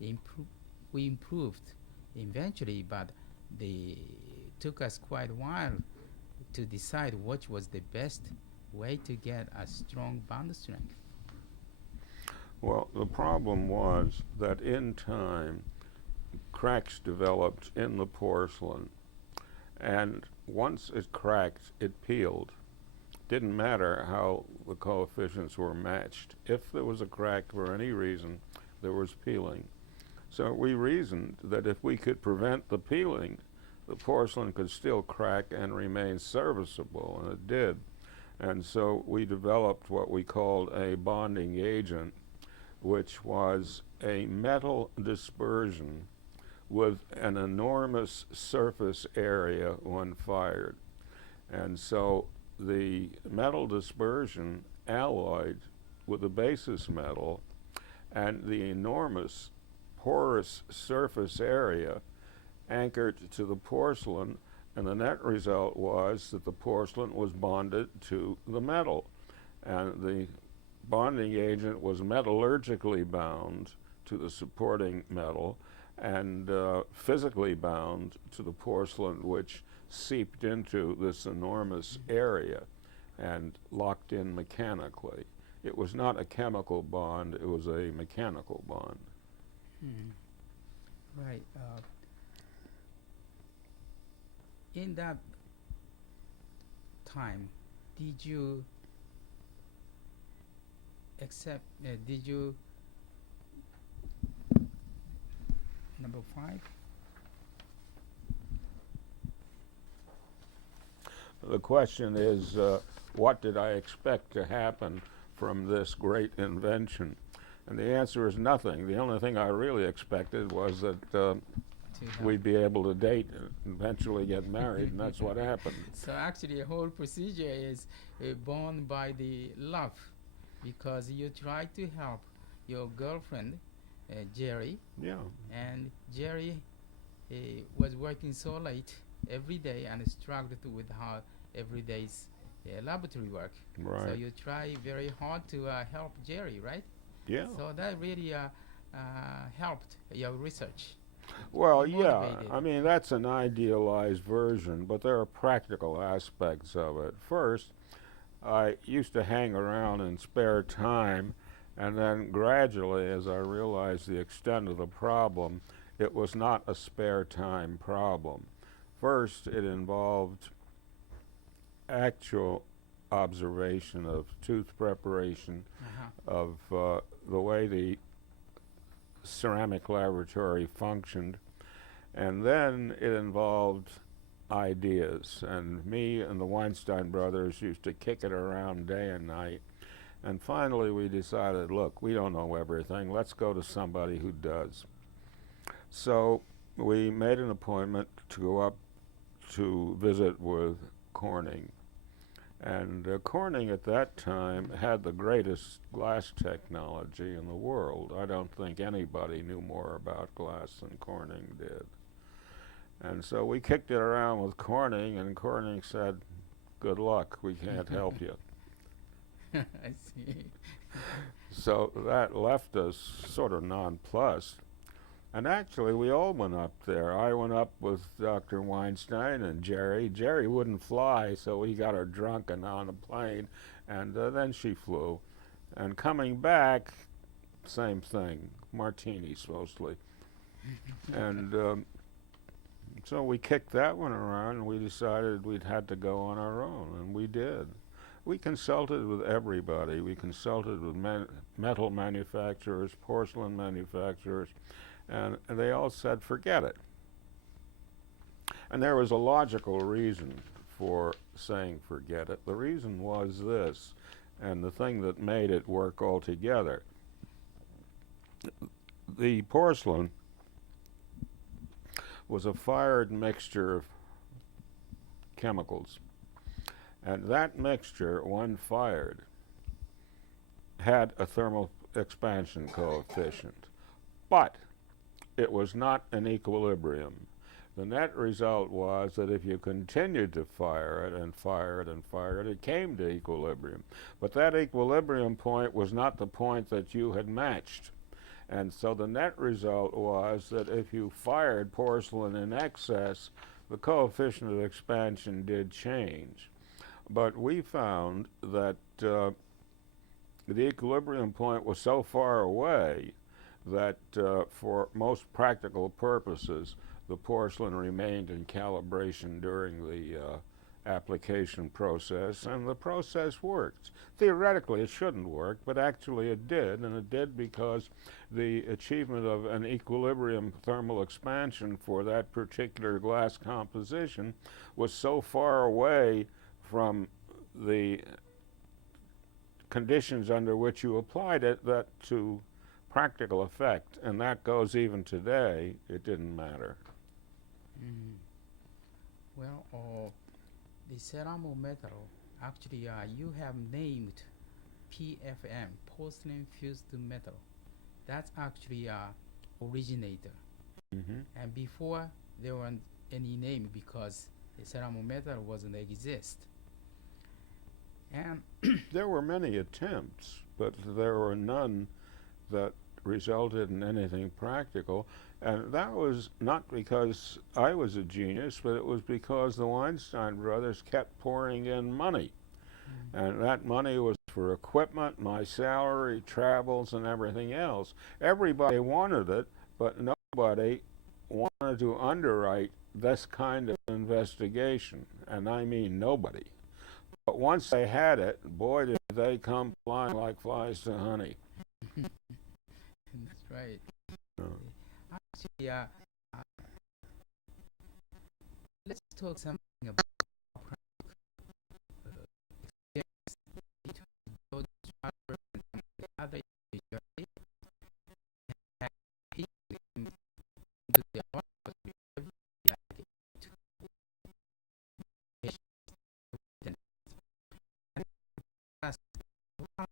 improve, we improved eventually, but they took us quite a while to decide which was the best way to get a strong bond strength. Well, the problem was that in time, cracks developed in the porcelain, and once it cracked, it peeled. Didn't matter how the coefficients were matched. If there was a crack for any reason, there was peeling. So we reasoned that if we could prevent the peeling, the porcelain could still crack and remain serviceable, and it did. And so we developed what we called a bonding agent, which was a metal dispersion with an enormous surface area when fired. And so the metal dispersion alloyed with the basis metal, and the enormous porous surface area anchored to the porcelain, and the net result was that the porcelain was bonded to the metal, and the bonding agent was metallurgically bound to the supporting metal and physically bound to the porcelain, which seeped into this enormous area and locked in mechanically. It was not a chemical bond, it was a mechanical bond. Right. In that time, did you accept, did you, number 5? The question is, what did I expect to happen from this great invention? And the answer is nothing. The only thing I really expected was that we'd be able to date and eventually get married, and that's what happened. So actually, the whole procedure is born by the love, because you try to help your girlfriend, Jerry. Yeah. And Jerry was working so late every day and struggled with her everyday's laboratory work. Right. So you try very hard to help Jerry, right? Yeah. So that really helped your research. Well, yeah. Motivated. I mean, that's an idealized version, but there are practical aspects of it. First, I used to hang around in spare time, and then gradually, as I realized the extent of the problem, it was not a spare time problem. First, it involved actual observation of tooth preparation, of the way the ceramic laboratory functioned, and then it involved ideas. And me and the Weinstein brothers used to kick it around day and night. And finally we decided, look, we don't know everything, let's go to somebody who does. So we made an appointment to go up to visit with Corning. And Corning at that time had the greatest glass technology in the world. I don't think anybody knew more about glass than Corning did. And so we kicked it around with Corning, and Corning said, good luck, we can't help you. I see. So that left us sort of nonplussed. And actually, we all went up there. I went up with Dr. Weinstein and Jerry. Jerry wouldn't fly, so we got her drunk and on a plane, and then she flew. And coming back, same thing, martinis mostly. And so we kicked that one around, and we decided we'd had to go on our own, and we did. We consulted with everybody. We consulted with metal manufacturers, porcelain manufacturers, and they all said, forget it. And there was a logical reason for saying forget it. The reason was this, and the thing that made it work altogether. The porcelain was a fired mixture of chemicals. And that mixture, when fired, had a thermal expansion coefficient. But it was not in equilibrium. The net result was that if you continued to fire it and fire it and fire it, it came to equilibrium. But that equilibrium point was not the point that you had matched. And so the net result was that if you fired porcelain in excess, the coefficient of expansion did change. But we found that the equilibrium point was so far away that for most practical purposes, the porcelain remained in calibration during the application process, and the process worked. Theoretically, it shouldn't work, but actually it did, and it did because the achievement of an equilibrium thermal expansion for that particular glass composition was so far away from the conditions under which you applied it that to practical effect, and that goes even today, it didn't matter. Mm. Well, the Ceramo-Metal, actually, you have named PFM, porcelain fused metal. That's actually originator. Mm-hmm. And before, there weren't any name because the Ceramo-Metal wasn't exist. And There were many attempts, but there were none that resulted in anything practical. And that was not because I was a genius, but it was because the Weinstein brothers kept pouring in money. And that money was for equipment, my salary, travels, and everything else. Everybody wanted it, but nobody wanted to underwrite this kind of investigation. And I mean nobody. But once they had it, boy, did they come flying like flies to honey. that's right. Uh, Actually, let's talk something about experience between those travelers and the other individuals. And he came to the office with every idea to patients and asked, why